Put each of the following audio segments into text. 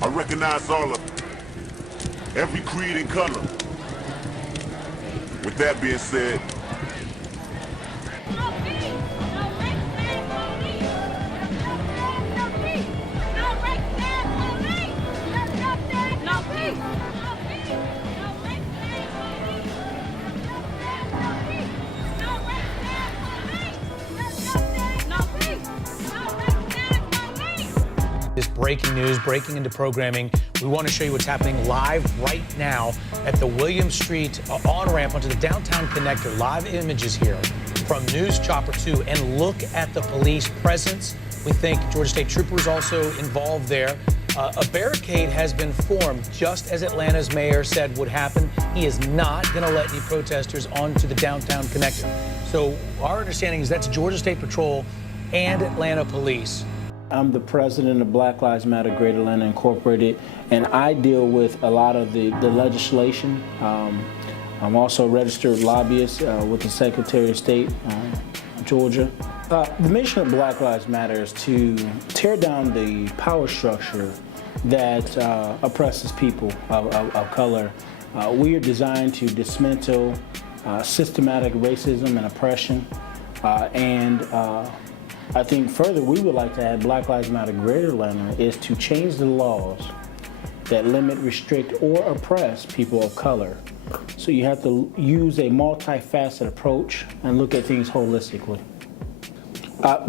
I recognize all of them, every creed and color. With that being said, This breaking news, breaking into programming. We want to show you what's happening live right now at the William Street on-ramp onto the downtown connector. Live images here from News Chopper 2. And look at the police presence. We think Georgia State Troopers also involved there. A barricade has been formed, just as Atlanta's mayor said would happen. He is not going to let any protesters onto the downtown connector. So our understanding is that's Georgia State Patrol and Atlanta Police. I'm the president of Black Lives Matter Greater Atlanta Incorporated, and I deal with a lot of the legislation. I'm also a registered lobbyist with the Secretary of State, Georgia. The mission of Black Lives Matter is to tear down the power structure that oppresses people of color. We are designed to dismantle systematic racism and oppression, I think further we would like to add Black Lives Matter Greater Atlanta is to change the laws that limit, restrict, or oppress people of color. So you have to use a multifaceted approach and look at things holistically.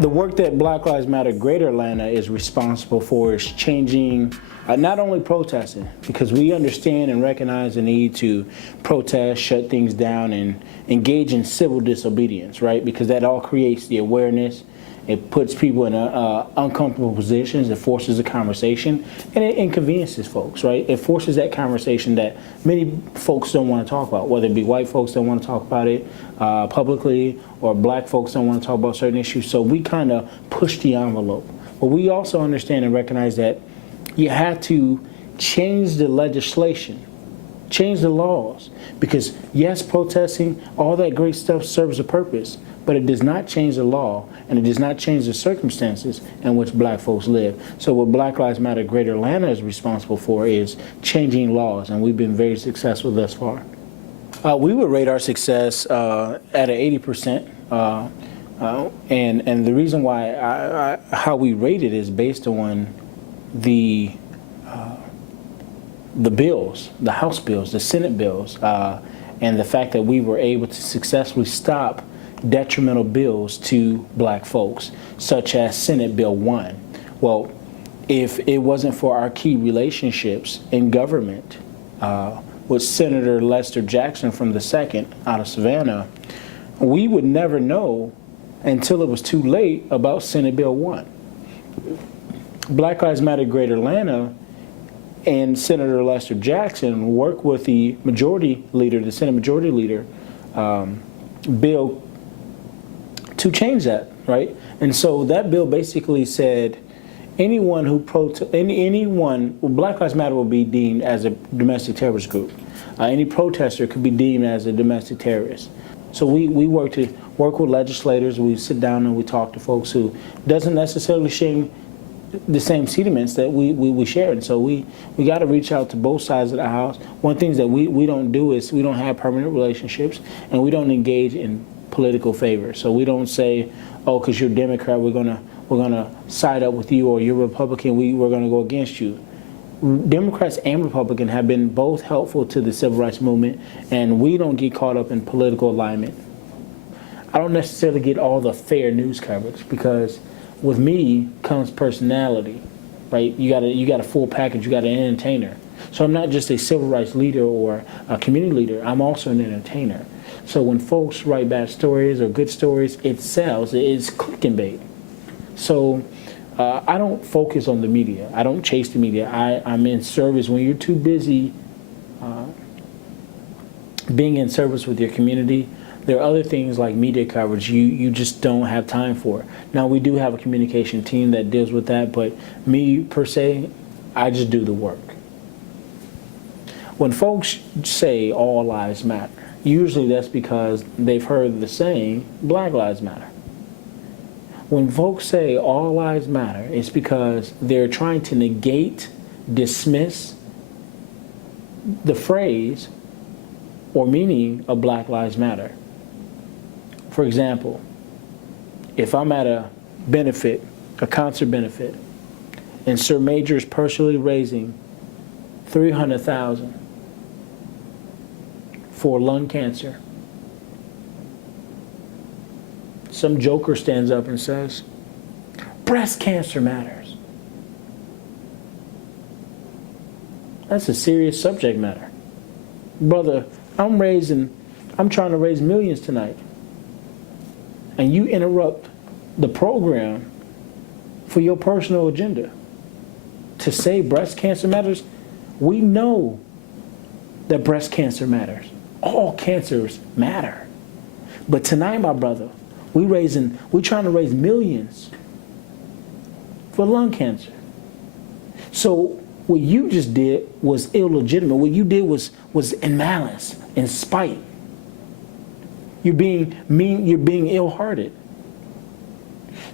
The work that Black Lives Matter Greater Atlanta is responsible for is changing, not only protesting, because we understand and recognize the need to protest, shut things down, and engage in civil disobedience, right? Because that all creates the awareness. It puts people in uncomfortable positions. It forces a conversation, and it inconveniences folks, right? It forces that conversation that many folks don't want to talk about, whether it be white folks don't want to talk about it publicly, or black folks don't want to talk about certain issues. So we kind of push the envelope. But we also understand and recognize that you have to change the legislation, change the laws, because yes, protesting, all that great stuff serves a purpose, but it does not change the law, and it does not change the circumstances in which black folks live. So what Black Lives Matter Greater Atlanta is responsible for is changing laws, and we've been very successful thus far. We would rate our success at an 80%, and the reason why how we rate it is based on the bills, the House bills, the Senate bills, and the fact that we were able to successfully stop detrimental bills to black folks, such as Senate Bill 1. Well, if it wasn't for our key relationships in government with Senator Lester Jackson from the 2nd out of Savannah, we would never know until it was too late about Senate Bill 1. Black Lives Matter Greater Atlanta and Senator Lester Jackson worked with the majority leader, the Senate Majority Leader, bill to change that, right? And so that bill basically said anyone who Black Lives Matter will be deemed as a domestic terrorist group. Any protester could be deemed as a domestic terrorist. So we work with legislators. We sit down and we talk to folks who doesn't necessarily share the same sentiments that we share. And so we got to reach out to both sides of the house. One thing that we don't do is we don't have permanent relationships, and we don't engage in political favor. So we don't say, oh, because you're Democrat, we're gonna side up with you, or you're Republican, we're gonna go against you. Democrats and Republicans have been both helpful to the civil rights movement, and we don't get caught up in political alignment. I don't necessarily get all the fair news coverage, because with me comes personality, right? You got a full package. You got an entertainer. So I'm not just a civil rights leader or a community leader. I'm also an entertainer. So when folks write bad stories or good stories, it sells. It's clickbait. So I don't focus on the media. I don't chase the media. I'm in service. When you're too busy being in service with your community, there are other things like media coverage you just don't have time for. Now, we do have a communication team that deals with that, but me, per se, I just do the work. When folks say all lives matter, usually that's because they've heard the saying, Black Lives Matter. When folks say all lives matter, it's because they're trying to negate dismiss the phrase or meaning of Black Lives Matter. For example, if I'm at a benefit, a concert benefit, and Sir Major is personally raising $300,000 for lung cancer, some joker stands up and says, breast cancer matters. That's a serious subject matter. Brother, I'm trying to raise millions tonight, and you interrupt the program for your personal agenda to say breast cancer matters. We know that breast cancer matters. All cancers matter. But tonight, my brother, we're trying to raise millions for lung cancer. So what you just did was illegitimate. What you did was in malice, in spite. You're being mean, you're being ill-hearted.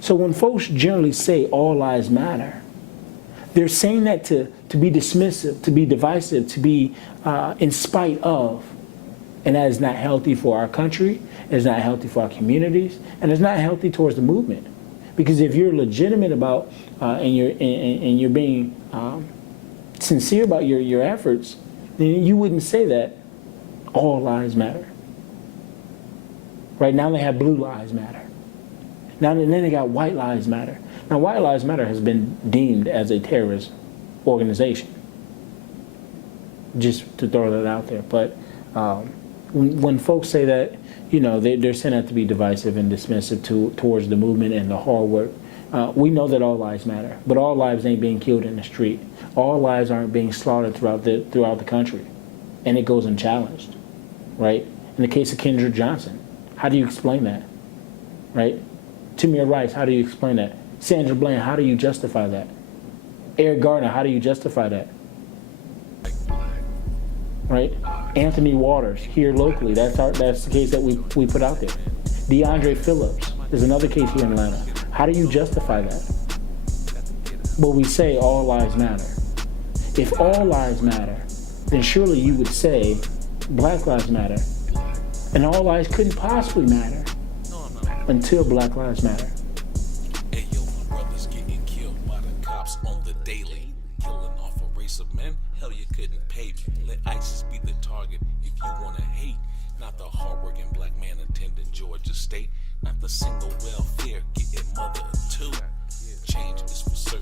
So when folks generally say all lives matter, they're saying that to be dismissive, to be divisive, to be in spite of. And that is not healthy for our country, it's not healthy for our communities, and it's not healthy towards the movement. Because if you're legitimate about and you're being sincere about your efforts, then you wouldn't say that all lives matter. Right now they have blue lives matter. Now and then they got white lives matter. Now white lives matter has been deemed as a terrorist organization. Just to throw that out there. But when folks say that, you know, they're saying that to be divisive and dismissive towards the movement and the hard work. We know that all lives matter, but all lives ain't being killed in the street. All lives aren't being slaughtered throughout the country, and it goes unchallenged, right? In the case of Kendra Johnson, how do you explain that, right? Tamir Rice, how do you explain that? Sandra Bland, how do you justify that? Eric Gardner, how do you justify that? Right? Anthony Waters, here locally, that's the case that we put out there. DeAndre Phillips is another case here in Atlanta. How do you justify that? But we say all lives matter. If all lives matter, then surely you would say Black Lives Matter. And all lives couldn't possibly matter until Black Lives Matter. Hey yo, my brother's getting killed by the cops on the daily. Killing off a race of men, hell you couldn't pay me. Let ISIS be the target if you wanna hate. Not the hardworking black man attending Georgia State. Not the single welfare getting mother of two. Change is for certain.